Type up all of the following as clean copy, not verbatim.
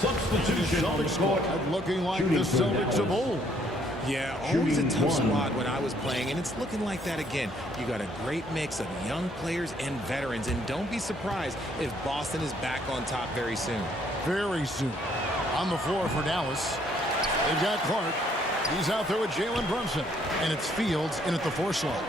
Substitution on the court. Looking like the Celtics of old. Yeah, always a tough squad when I was playing, and it's looking like that again. You got a great mix of young players and veterans, and don't be surprised if Boston is back on top very soon. Very soon. On the floor for Dallas. They've got Clark. He's out there with Jalen Brunson. And it's Fields in at the 4 slot.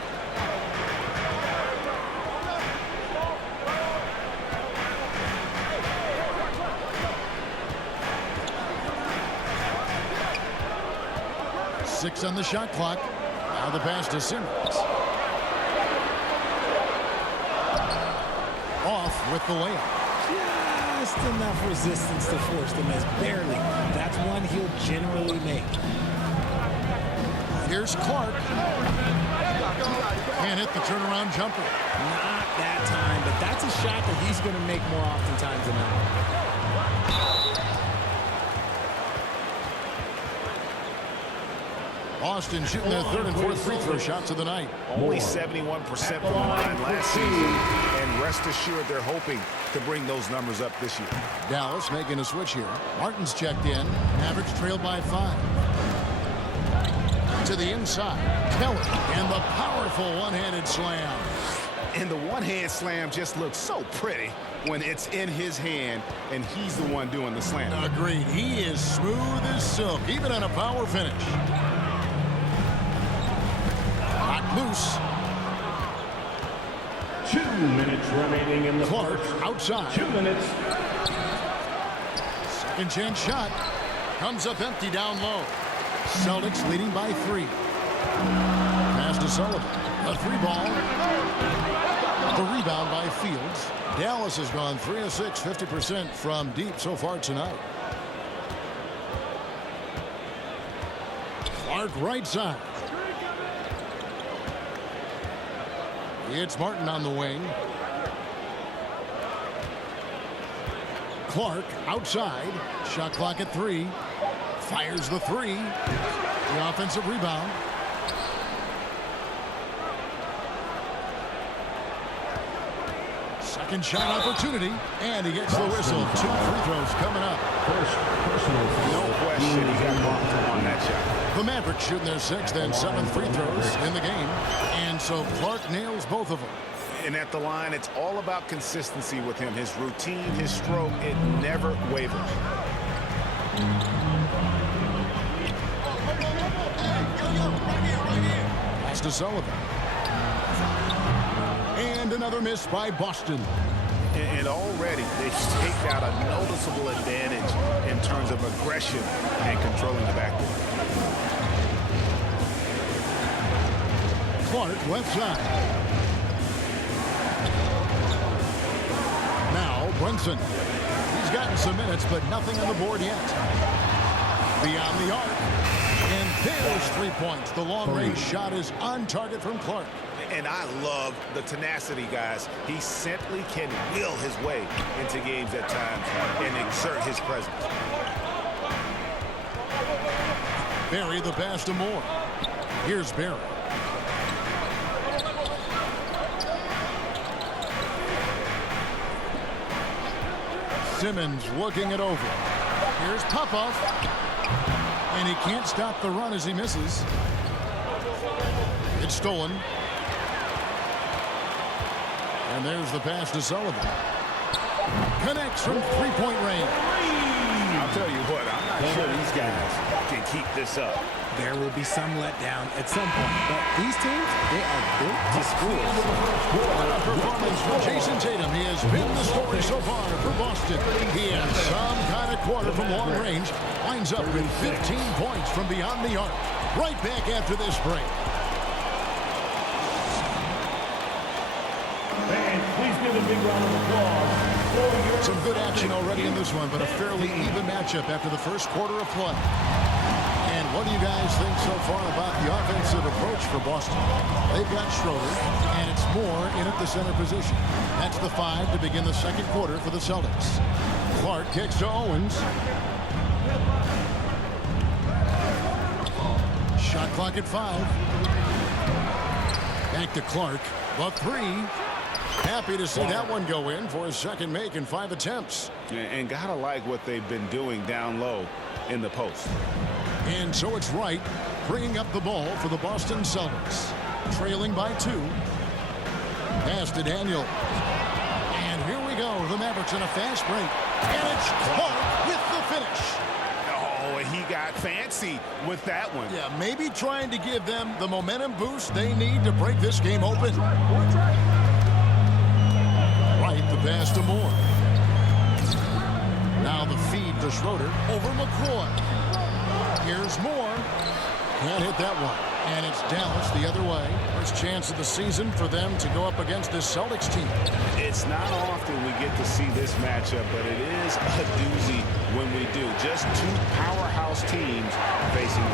Six on the shot clock. Now the pass to Simmons. Off with the layup. Just enough resistance to force the miss. Barely. That's one he'll generally make. Here's Clark. Can't hit the turnaround jumper. Not that time, but that's a shot that he's going to make more oftentimes than not. Boston shooting their 3rd and 4th free throw shots of the night. Only 71% from the line last season, and rest assured they're hoping to bring those numbers up this year. Dallas making a switch here. Martin's checked in. Mavericks trailed by 5. To the inside. Keller and the powerful one-handed slam. And the one-hand slam just looks so pretty when it's in his hand and he's the one doing the slam. Agreed. He is smooth as silk, even on a power finish. Loose. 2 minutes remaining in the Clark first. outside. 2 minutes. Second chance shot. Comes up empty down low. Celtics leading by 3. Pass to Sullivan. A 3-ball. The rebound by Fields. Dallas has gone 3 of 6, 50% from deep so far tonight. Clark right side. It's Martin on the wing. Clark outside. Shot clock at 3. Fires the 3. The offensive rebound. Second shot opportunity. And he gets the whistle. 2 free throws coming up. No question he got bumped on that shot. The Mavericks shooting their 6th and 7th free throws in the game. And so Clark nails both of them. And at the line, it's all about consistency with him. His routine, his stroke, it never wavers. Pass to Sullivan. And another miss by Boston. And already they've staked out a noticeable advantage in terms of aggression and controlling the backcourt. Clark left side. Now Brunson. He's gotten some minutes, but nothing on the board yet. Beyond the arc. And there's 3 points. The long-range shot is on target from Clark. And I love the tenacity, guys. He simply can will his way into games at times and exert his presence. Barry the pass to Moore. Here's Barry. Simmons looking it over. Here's Popoff. And he can't stop the run as he misses. It's stolen. And there's the pass to Sullivan. Connects from 3-point range. I'll tell you what, I'm not sure these guys can keep this up. There will be some letdown at some point, but these teams, they are built to score. What a performance from Jason Tatum. He has been the story so far for Boston. He has some kind of quarter from long range. Winds up with 15 points from beyond the arc. Right back after this break. Fans, please give a big round of applause. Some good action already in this one, but a fairly even matchup after the first quarter of play. And what do you guys think so far about the offensive approach for Boston? They've got Schroeder, and it's Moore in at the center position. That's the 5 to begin the second quarter for the Celtics. Clark kicks to Owens. Shot clock at 5. Back to Clark. The 3. Happy to see that one go in for his second make in 5 attempts. And gotta like what they've been doing down low in the post. And so it's Wright bringing up the ball for the Boston Celtics. Trailing by 2. Pass to Daniel. And here we go. The Mavericks in a fast break. And it's Clark with the finish. Oh, and he got fancy with that one. Yeah, maybe trying to give them the momentum boost they need to break this game open. Right, the pass to Moore. Now the feed to Schroeder over McCoy. Here's Moore. Can't hit that one. And it's Dallas the other way. First chance of the season for them to go up against this Celtics team. It's not often we get to see this matchup, but it is a doozy when we do. Just two powerhouse teams facing.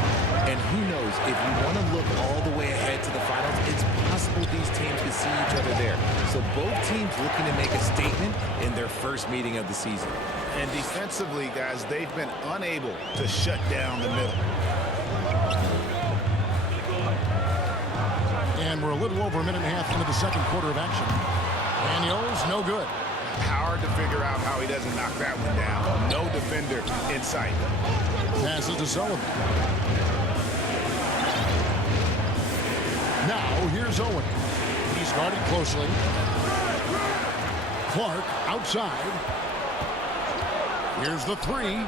And who knows, if you want to look all the way ahead to the finals, it's possible these teams can see each other there. So both teams looking to make a statement in their first meeting of the season. And defensively, guys, they've been unable to shut down the middle. And we're a little over a minute and a half into the second quarter of action. Daniels, no good. Hard to figure out how he doesn't knock that one down. No defender in sight. Passes to Sullivan. Now here's Owen. He's guarded closely. Clark outside. Here's the 3.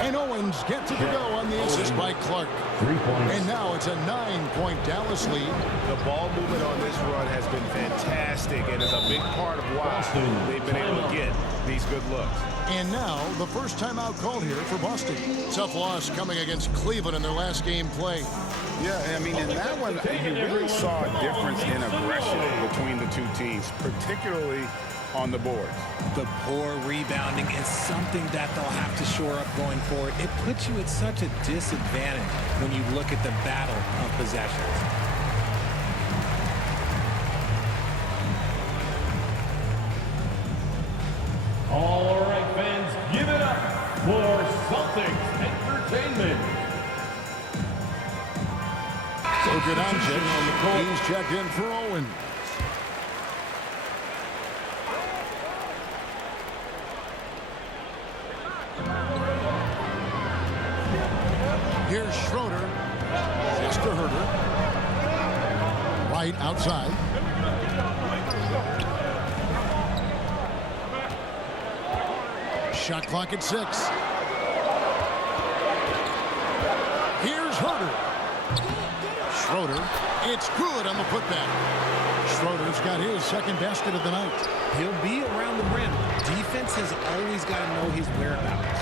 And Owens gets it to go on the assist by Clark. 3 points. And now it's a 9-point Dallas lead. The ball movement on this run has been fantastic and is a big part of why they've been able to get these good looks. And now the first timeout called here for Boston. Tough loss coming against Cleveland in their last game play. Yeah, I mean, in that one, you really saw a difference in aggression between the two teams, particularly on the board. The poor rebounding is something that they'll have to shore up going forward. It puts you at such a disadvantage when you look at the battle of possessions. All right, fans, give it up for Celtics Entertainment. So good on the court. He's checked in for Owen. Here's Schroeder. It's to Herter. Right outside. Shot clock at 6. Here's Herter. Schroeder. It's good on the putback. Schroeder's got his second basket of the night. He'll be around the rim. Defense has always got to know his whereabouts.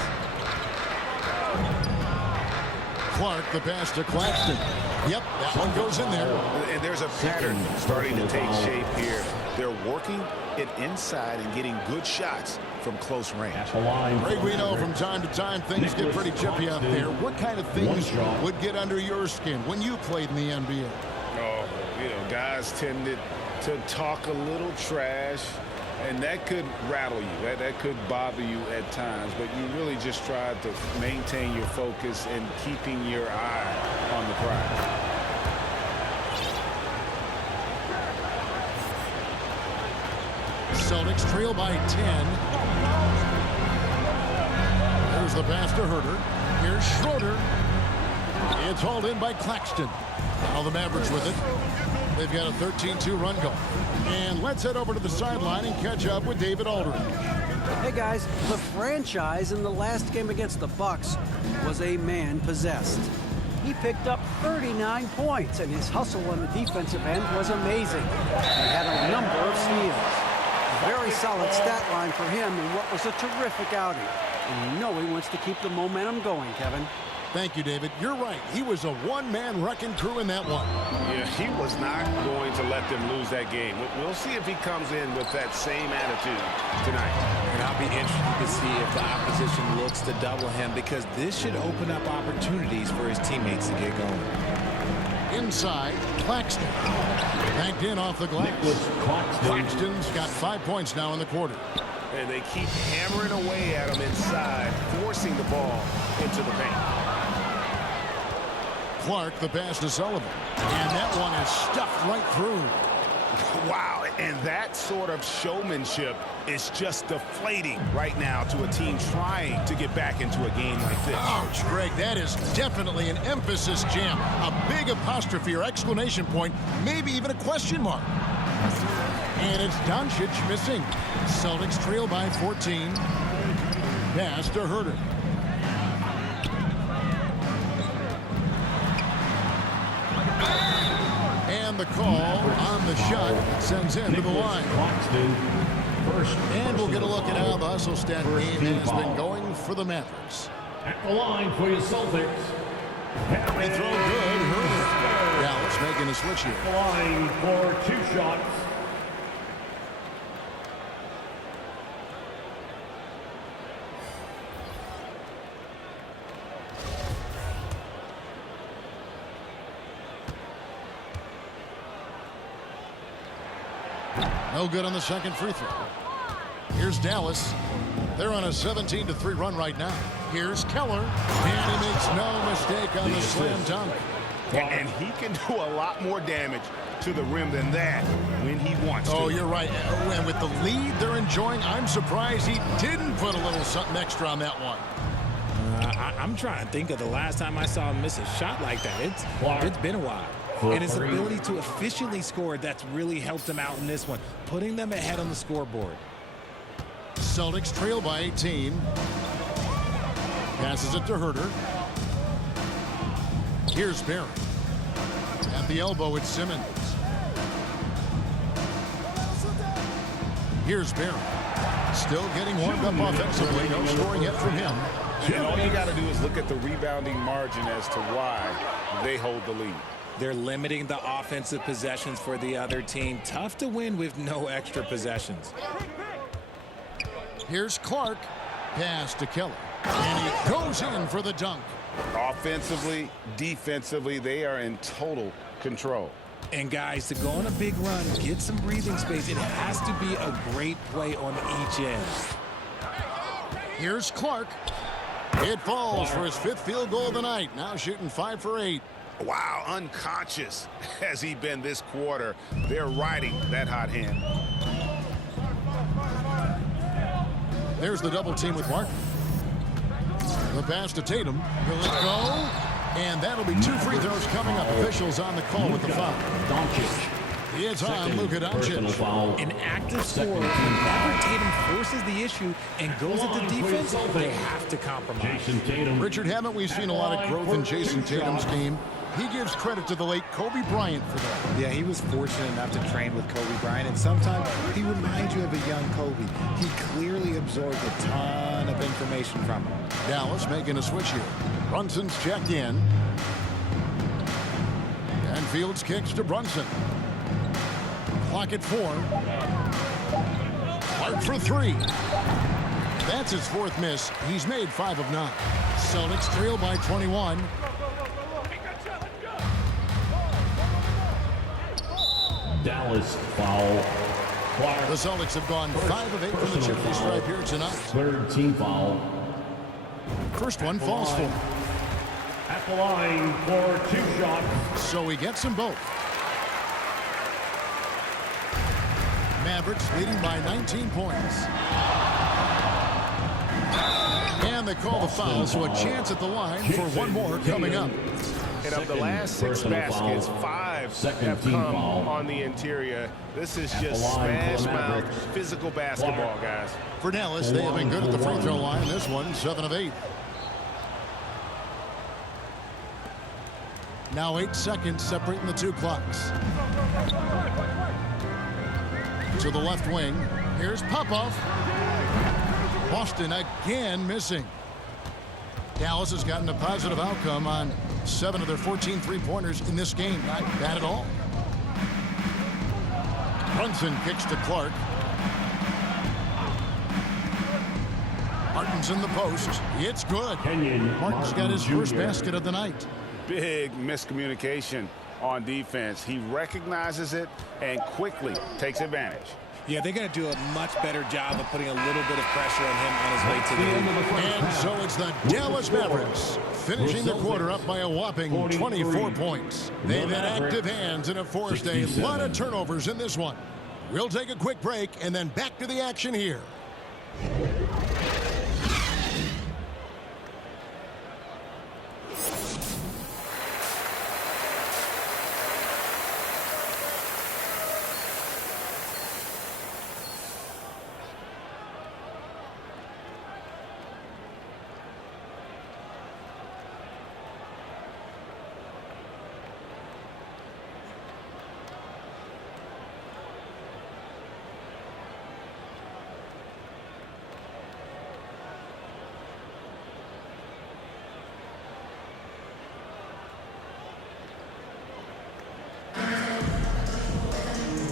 Clark, the pass to Claxton. Yep, that one goes in there. And there's a pattern starting to take shape here. They're working it inside and getting good shots from close range. Greg, we know from time to time things get pretty chippy out there. What kind of things would get under your skin when you played in the NBA? Oh, you know, guys tended to talk a little trash, and that could rattle you. That could bother you at times, but you really just try to maintain your focus and keeping your eye on the prize. Celtics trail by 10. There's the pass to Herter. Here's Schroeder. It's hauled in by Claxton. Now the Mavericks with it. They've got a 13-2 run going. And let's head over to the sideline and catch up with David Aldridge. Hey guys, the franchise in the last game against the Bucks was a man possessed. He picked up 39 points, and his hustle on the defensive end was amazing. He had a number of steals. Very solid stat line for him in what was a terrific outing. And you know he wants to keep the momentum going, Kevin. Thank you, David. You're right. He was a one-man wrecking crew in that one. Yeah, he was not going to let them lose that game. We'll see if he comes in with that same attitude tonight. And I'll be interested to see if the opposition looks to double him, because this should open up opportunities for his teammates to get going. Inside, Claxton. Banked in off the glass. Claxton's got 5 points now in the quarter. And they keep hammering away at him inside, forcing the ball into the paint. Clark, the pass to Sullivan. And that one is stuffed right through. Wow, and that sort of showmanship is just deflating right now to a team trying to get back into a game like this. Ouch, Greg, that is definitely an emphasis jam. A big apostrophe or exclamation point, maybe even a question mark. And it's Doncic missing. Celtics trail by 14. Pass to Herter. And the call on the shot sends him to the line. And we'll get a look at how the hustle stat game has been going for the Mavericks. At the line for your Celtics. They throw good. Herter. Dallas making a switch here. At the line for 2 shots. No good on the second free throw. Here's Dallas. They're on a 17-3 run right now. Here's Keller. And he makes no mistake on the slam dunk. And he can do a lot more damage to the rim than that when he wants to. Oh, you're right. And with the lead they're enjoying, I'm surprised he didn't put a little something extra on that one. I'm trying to think of the last time I saw him miss a shot like that. It's been a while. And his ability to efficiently score, that's really helped him out in this one, putting them ahead on the scoreboard. Celtics trail by 18. Passes it to Herter. Here's Barry. At the elbow, it's Simmons. Here's Barry. Still getting warmed up offensively. No scoring yet from him. And all you got to do is look at the rebounding margin as to why they hold the lead. They're limiting the offensive possessions for the other team. Tough to win with no extra possessions. Here's Clark. Pass to Keller. And he goes in for the dunk. Offensively, defensively, they are in total control. And guys, to go on a big run, get some breathing space, it has to be a great play on each end. Here's Clark. It falls for his 5th field goal of the night. Now shooting 5 for 8. Wow, unconscious has he been this quarter. They're riding that hot hand. There's the double team with Martin. The pass to Tatum. Will it go? And that'll be 2 free throws coming up. Officials on the call with the foul. Doncic. It's on Luka Doncic. An active scorer. Whenever Tatum forces the issue and goes at the defense, they have to compromise. Richard, haven't we seen a lot of growth in Jason Tatum's game? He gives credit to the late Kobe Bryant for that. Yeah, he was fortunate enough to train with Kobe Bryant, and sometimes he reminds you of a young Kobe. He clearly absorbed a ton of information from him. Dallas making a switch here. Brunson's checked in. And Fields kicks to Brunson. Clock at 4. Clark for 3. That's his 4th miss. He's made 5 of 9. Celtics trail by 21. Dallas foul. The Celtics have gone 5 of 8 from the charity stripe here tonight. 3rd team foul. First one falls for him. At the line for 2 shots. So he gets them both. Mavericks leading by 19 points. And they call the foul, so a chance at the line for one more coming up. And of the last 6 baskets, 5 have come on the interior. This is just smash mouth physical basketball, guys. For Dallas, they have been good at the free throw line. This one, 7 of 8. Now 8 seconds separating the 2 clocks. To the left wing. Here's Popov. Boston again missing. Dallas has gotten a positive outcome on 7 of their 14 three-pointers in this game. Not bad at all. Brunson kicks to Clark. Martin's in the post. It's good. Martin's got his first basket of the night. Big miscommunication on defense. He recognizes it and quickly takes advantage. Yeah, they're going to do a much better job of putting a little bit of pressure on him on his way to the rim. And so it's the Dallas Mavericks finishing the quarter up by a whopping 24 points. They've had active hands and have forced a lot of turnovers in this one. We'll take a quick break and then back to the action here.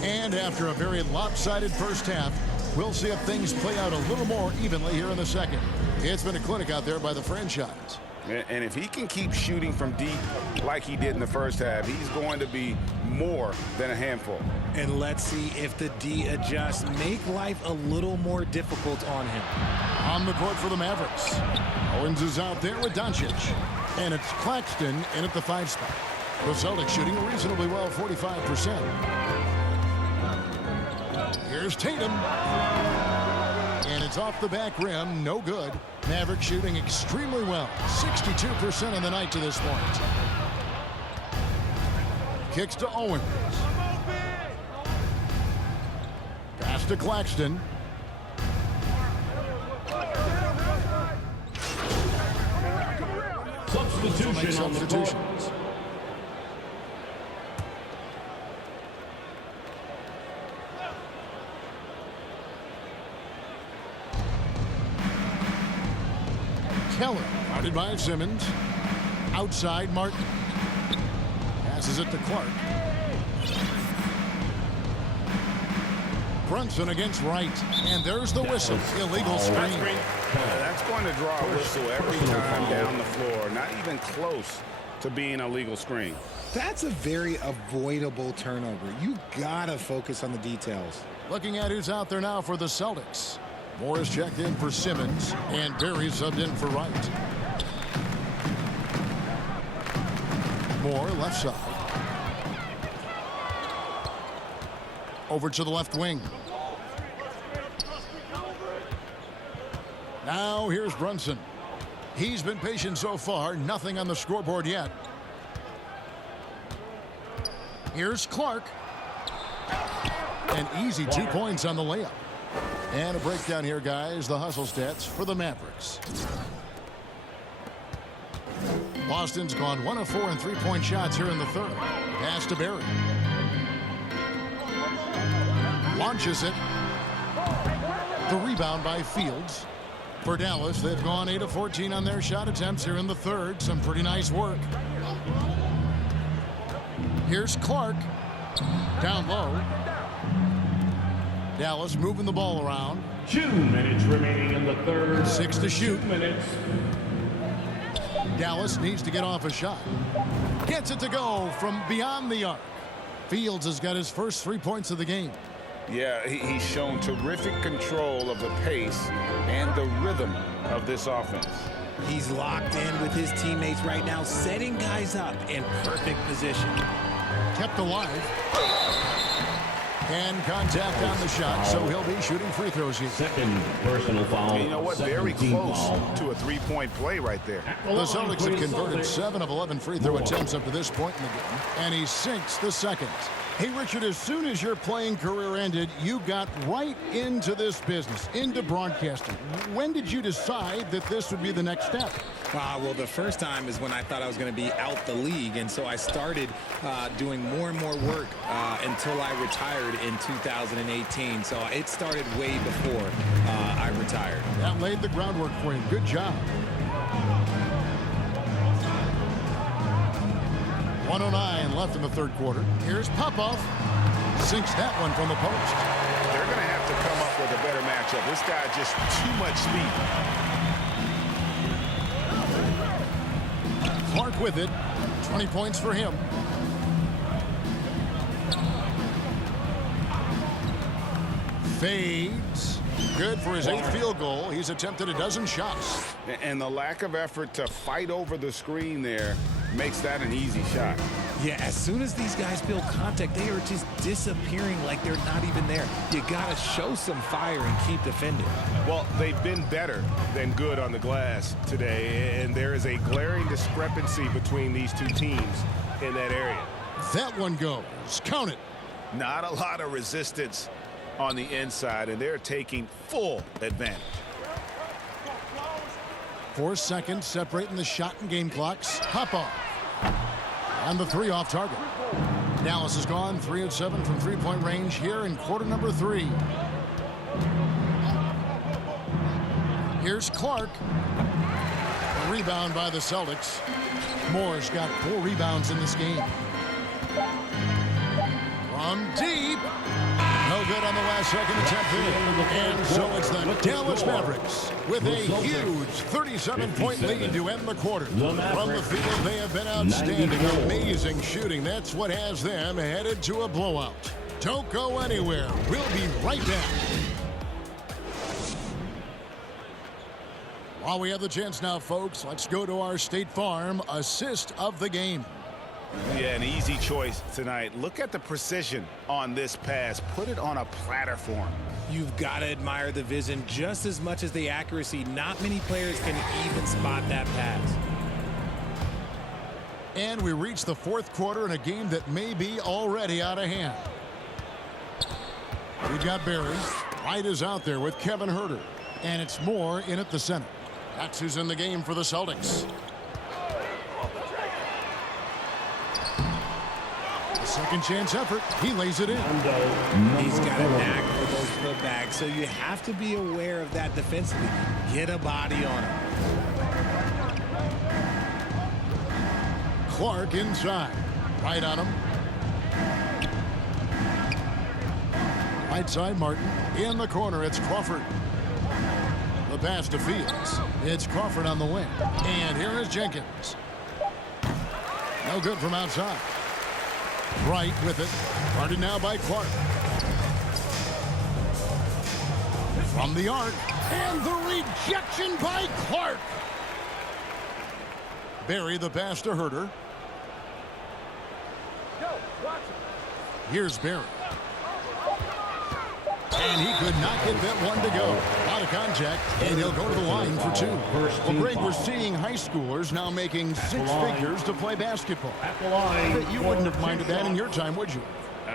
And after a very lopsided first half, we'll see if things play out a little more evenly here in the second. It's been a clinic out there by the franchise. And if he can keep shooting from deep like he did in the first half, he's going to be more than a handful. And let's see if the D adjusts, make life a little more difficult on him. On the court for the Mavericks. Owens is out there with Doncic. And it's Claxton in at the 5 spot. The Celtics shooting reasonably well, 45%. Here's Tatum. And it's off the back rim, no good. Maverick shooting extremely well, 62% on the night to this point. Kicks to Owens. Pass to Claxton. Substitutions. Keller, guarded by Simmons. Outside, Martin. Passes it to Clark. Brunson against Wright. And there's the whistle. Illegal screen. That's going to draw a whistle every time down the floor. Not even close to being a legal screen. That's a very avoidable turnover. You gotta focus on the details. Looking at who's out there now for the Celtics. Morris checked in for Simmons, and Berry subbed in for Wright. Moore left side. Over to the left wing. Now here's Brunson. He's been patient so far, nothing on the scoreboard yet. Here's Clark. An easy 2 points on the layup. And a breakdown here, guys. The hustle stats for the Mavericks. Boston's gone 1 of 4 in three-point shots here in the third. Pass to Berry. Launches it. The rebound by Fields. For Dallas, they've gone 8 of 14 on their shot attempts here in the third. Some pretty nice work. Here's Clark. Down low. Dallas moving the ball around. 2 minutes remaining in the third. 6 to shoot. 2 minutes. Dallas needs to get off a shot. Gets it to go from beyond the arc. Fields has got his first 3 points of the game. Yeah, he's shown terrific control of the pace and the rhythm of this offense. He's locked in with his teammates right now, setting guys up in perfect position. Kept alive. And contact on the shot, so he'll be shooting free throws here. Second personal foul. And you know what? Very close to a three-point play right there. The Celtics have converted 7 of 11 free throw attempts up to this point in the game, and he sinks the second. Hey, Richard, as soon as your playing career ended, you got right into this business, into broadcasting. When did you decide that this would be the next step? Well, the first time is when I thought I was going to be out the league, and so I started doing more and more work until I retired in 2018. So it started way before I retired. That laid the groundwork for you. Good job. 1:09 left in the third quarter. Here's Popov. Sinks that one from the post. They're going to have to come up with a better matchup. This guy just too much speed. Clark with it. 20 points for him. Fades. Good for his 8th field goal. He's attempted a dozen shots. And the lack of effort to fight over the screen there makes that an easy shot. Yeah, as soon as these guys feel contact, they are just disappearing like they're not even there. You got to show some fire and keep defending. Well, they've been better than good on the glass today, and there is a glaring discrepancy between these two teams in that area. That one goes. Count it. Not a lot of resistance on the inside, and they're taking full advantage. 4 seconds separating the shot and game clocks. Hop off. And the 3 off target. Dallas has gone 3 of 7 from three-point range here in quarter number 3. Here's Clark. A rebound by the Celtics. Moore's got 4 rebounds in this game. From deep. No good on the last second attempt there. And so it's the Dallas Mavericks with a huge 37-point lead to end the quarter. From the field, they have been outstanding. Amazing shooting. That's what has them headed to a blowout. Don't go anywhere. We'll be right back. While we have the chance now, folks, let's go to our State Farm assist of the game. Yeah, an easy choice tonight. Look at the precision on this pass. Put it on a platter for him. You've got to admire the vision just as much as the accuracy. Not many players can even spot that pass. And we reach the 4th quarter in a game that may be already out of hand. We've got Barry. White is out there with Kevin Huerter. And it's Moore in at the center. That's who's in the game for the Celtics. Second chance effort. He lays it in. He's got a knack for those putbacks, so you have to be aware of that defensively. Get a body on him. Clark inside. Right on him. Right side, Martin. In the corner, it's Crawford. The pass to Fields. It's Crawford on the wing. And here is Jenkins. No good from outside. Right with it. Guarded now by Clark. From the arc. And the rejection by Clark. Barry the pass to Huerter. Here's Barry. And he could not get that one to go. Out of contact, and he'll go to the line for 2. Well, Greg, we're seeing high schoolers now making 6 figures to play basketball. But you wouldn't have minded that in your time, would you?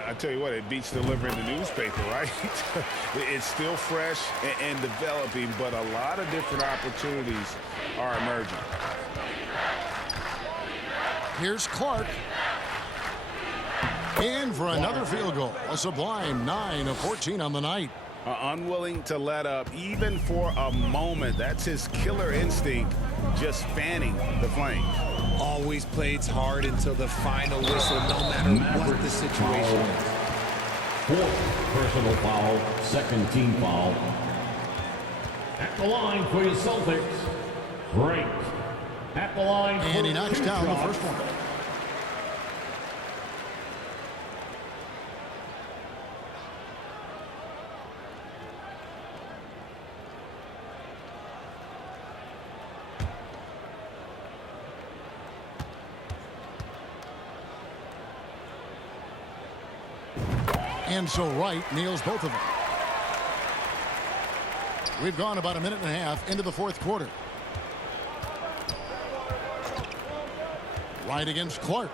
I tell you what, it beats delivering the newspaper, right? It's still fresh and developing, but a lot of different opportunities are emerging. Here's Clark. And for another field goal, a sublime 9 of 14 on the night. Unwilling to let up even for a moment. That's his killer instinct, just fanning the flame. Always plays hard until the final whistle, no matter what the situation is. 4th personal foul, 2nd team foul. At the line for your Celtics, Frank. At the line for And he knocks down the first one. And so Wright nails both of them. We've gone about a minute and a half into the 4th quarter. Wright against Clark.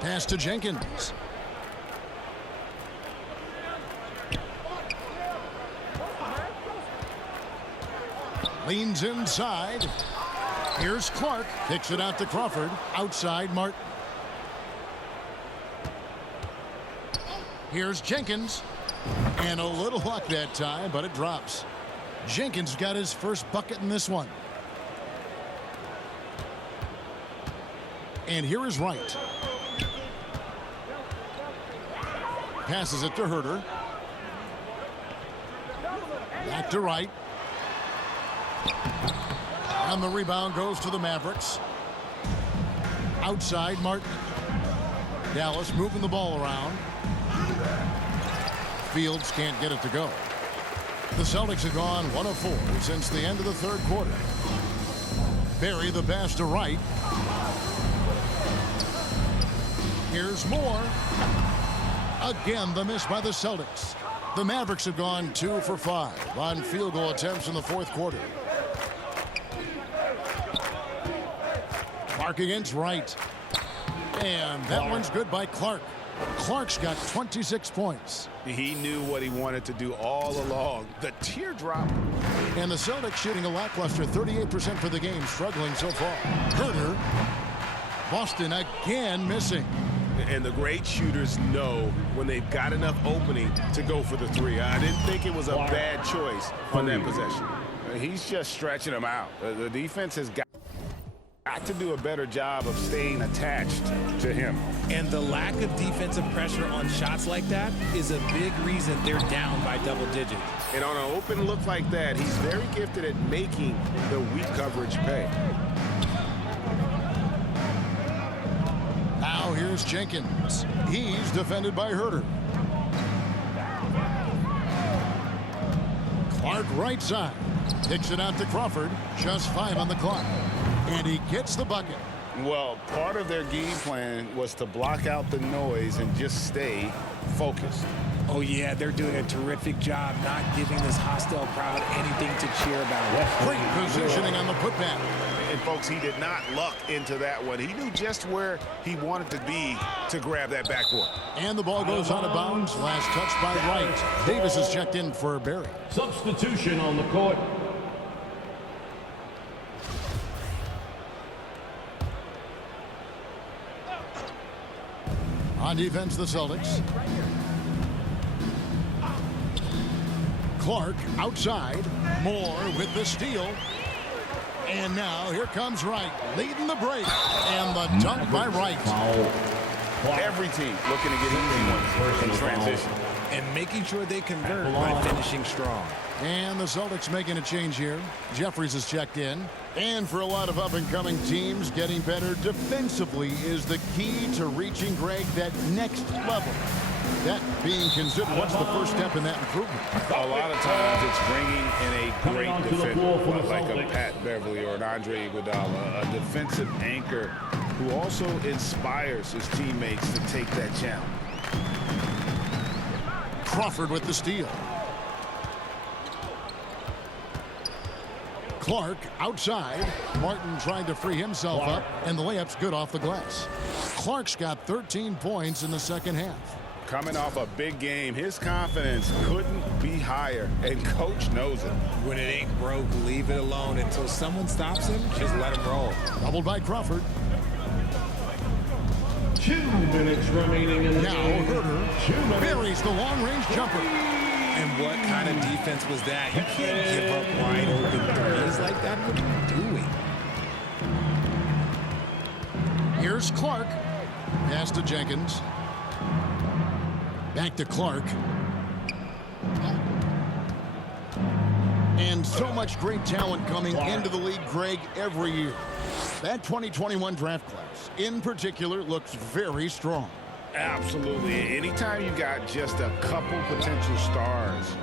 Pass to Jenkins. Leans inside. Here's Clark. Kicks it out to Crawford. Outside Martin. Here's Jenkins. And a little luck that time, but it drops. Jenkins got his first bucket in this one. And here is Wright. Passes it to Huerter. Back to Wright. And the rebound goes to the Mavericks. Outside Martin. Dallas moving the ball around. Fields can't get it to go. The Celtics have gone 1 of 4 since the end of the third quarter. Barry the pass to Wright. Here's Moore. Again, the miss by the Celtics. The Mavericks have gone 2 for 5 on field goal attempts in the fourth quarter. Clark against Wright. And that one's good by Clark. Clark's got 26 points. He knew what he wanted to do all along. The teardrop. And the Celtics shooting a lackluster 38% for the game, struggling so far. Herter. Boston again missing. And the great shooters know when they've got enough opening to go for the three. I didn't think it was a bad choice on that possession. He's just stretching them out. The defense has got to do a better job of staying attached to him. And the lack of defensive pressure on shots like that is a big reason they're down by double digits. And on an open look like that, he's very gifted at making the weak coverage pay. Now here's Jenkins. He's defended by Herter. Clark right side. Kicks it out to Crawford. Just 5 on the clock. And he gets the bucket. Well, part of their game plan was to block out the noise and just stay focused. Oh, yeah, they're doing a terrific job not giving this hostile crowd anything to cheer about. Great positioning on the putback. And, folks, he did not luck into that one. He knew just where he wanted to be to grab that backboard. And the ball goes out of bounds. Last touch by Wright. Davis is checked in for Barry. Substitution on the court. On defense, the Celtics. Clark outside. Moore with the steal. And now here comes Wright leading the break. And the dunk by Wright. Every team looking to get easy ones in transition. And making sure they convert by finishing strong. And the Celtics making a change here. Jeffries is checked in. And for a lot of up-and-coming teams, getting better defensively is the key to reaching, Greg, that next level. That being considered, what's the first step in that improvement? A lot of times it's bringing in a great defender like a Pat Beverly or an Andre Iguodala, a defensive anchor who also inspires his teammates to take that challenge. Crawford with the steal. Clark outside. Martin trying to free himself up, and the layup's good off the glass. Clark's got 13 points in the second half. Coming off a big game, his confidence couldn't be higher, and coach knows it. When it ain't broke, leave it alone until someone stops him. Just let him roll. Doubled by Crawford. 2 minutes remaining in the Now game. Herter buries the long-range jumper. And what kind of defense was that? You can't give up wide open threes like that. What are you doing? Here's Clark. Pass to Jenkins. Back to Clark. And so much great talent coming into the league, Greg, every year. That 2021 draft class, in particular, looks very strong. Absolutely. Anytime you got just a couple potential stars,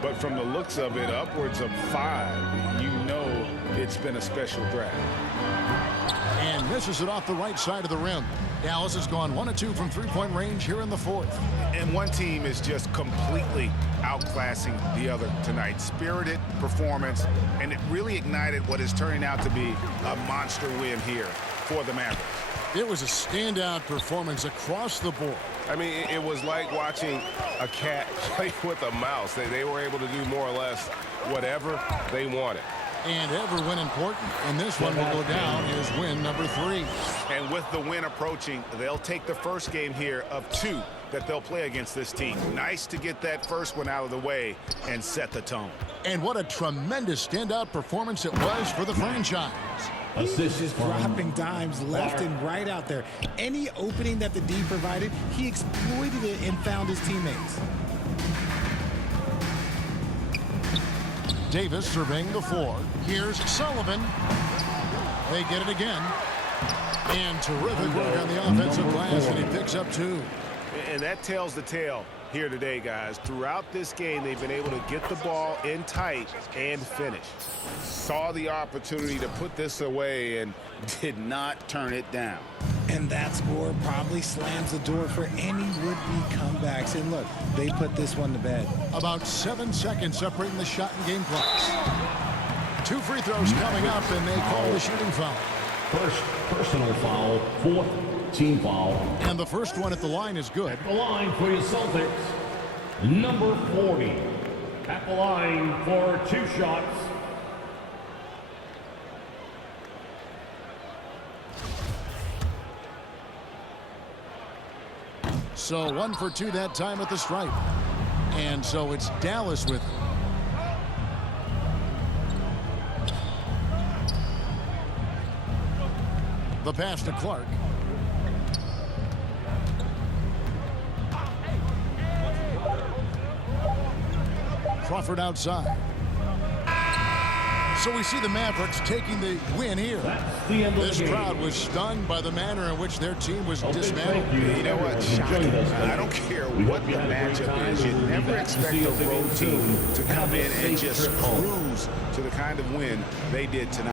but from the looks of it, upwards of 5, you know it's been a special draft. And misses it off the right side of the rim. Dallas has gone 1 of 2 from three-point range here in the fourth. And one team is just completely outclassing the other tonight. Spirited performance, and it really ignited what is turning out to be a monster win here for the Mavericks. It was a standout performance across the board. I mean, it was like watching a cat play with a mouse. They were able to do more or less whatever they wanted. And every win important, and this one will go down as win number 3. And with the win approaching, they'll take the first game here of 2 that they'll play against this team. Nice to get that first one out of the way and set the tone. And what a tremendous standout performance it was for the franchise. Assist Just from dropping dimes left and right out there. Any opening that the D provided, he exploited it and found his teammates. Davis surveying the floor. Here's Sullivan. They get it again. And terrific work on the offensive glass, and he picks up 2. And that tells the tale here today, guys. Throughout this game, they've been able to get the ball in tight and finish. Saw the opportunity to put this away and did not turn it down. And that score probably slams the door for any would-be comebacks. And look, they put this one to bed. About 7 seconds separating the shot and game clocks. 2 free throws coming up, and they call the shooting foul. First personal foul, fourth team foul. And the first one at the line is good. At the line for your Celtics, number 40. At the line for 2 shots. So 1 for 2 that time at the stripe. And so it's Dallas with it. The pass to Clark. Crawford outside. So we see the Mavericks taking the win here. That's the end of This the game. crowd was stunned by the manner in which their team was dismantled. You know what? Shocking. I don't care what the matchup is. You never expect a road team to come in and just cruise to the kind of win they did tonight.